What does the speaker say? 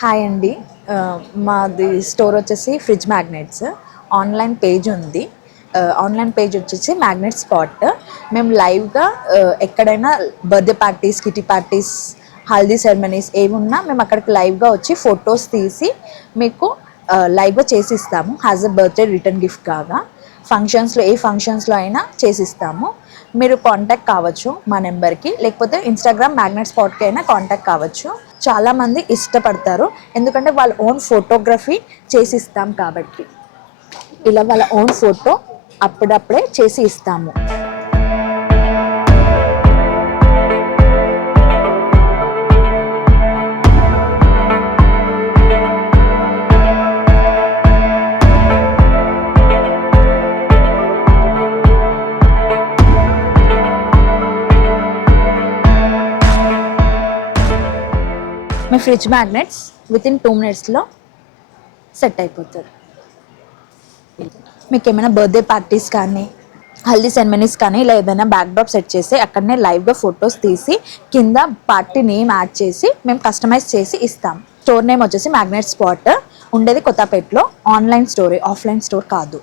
Hi అండి. మాది store వచ్చేసి ఫ్రిడ్జ్ మ్యాగ్నెట్స్. ఆన్లైన్ పేజ్ ఉంది. ఆన్లైన్ పేజ్ వచ్చేసి మ్యాగ్నెట్ స్పాట్. మేము లైవ్గా ఎక్కడైనా birthday parties, kitty parties, haldi ceremonies ఏమున్నా మేము అక్కడికి లైవ్గా వచ్చి ఫొటోస్ తీసి మీకు లైవ్గా చేసి ఇస్తాము. Has a birthday return gift కాగా ఫంక్షన్స్లో ఏ ఫంక్షన్స్లో అయినా చేసిస్తాము. మీరు కాంటాక్ట్ కావచ్చు మా నెంబర్కి, లేకపోతే ఇన్స్టాగ్రామ్ మ్యాగ్నెట్ స్పాట్కి అయినా కాంటాక్ట్ కావచ్చు. చాలామంది ఇష్టపడతారు, ఎందుకంటే వాళ్ళ ఓన్ ఫోటోగ్రఫీ చేసిస్తాం కాబట్టి. ఇలా వాళ్ళ ఓన్ ఫోటో అప్పుడప్పుడే చేసి ఇస్తాము. మీ ఫ్రిడ్జ్ మ్యాగ్నెట్స్ వితిన్ 2 minutesలో సెట్ అయిపోతుంది. మీకు ఏమైనా బర్త్డే పార్టీస్ కానీ, హల్దీ సెరమనీస్ కానీ ఇలా ఏదైనా బ్యాక్డ్రాప్ సెట్ చేసి అక్కడనే లైవ్గా ఫొటోస్ తీసి కింద పార్టీ నేమ్ యాడ్ చేసి మేము కస్టమైజ్ చేసి ఇస్తాం. స్టోర్ నేమ్ వచ్చేసి మ్యాగ్నెట్ స్పాట్. ఉండేది కొత్తపేటలో. ఆన్లైన్ స్టోరే, ఆఫ్లైన్ స్టోర్ కాదు.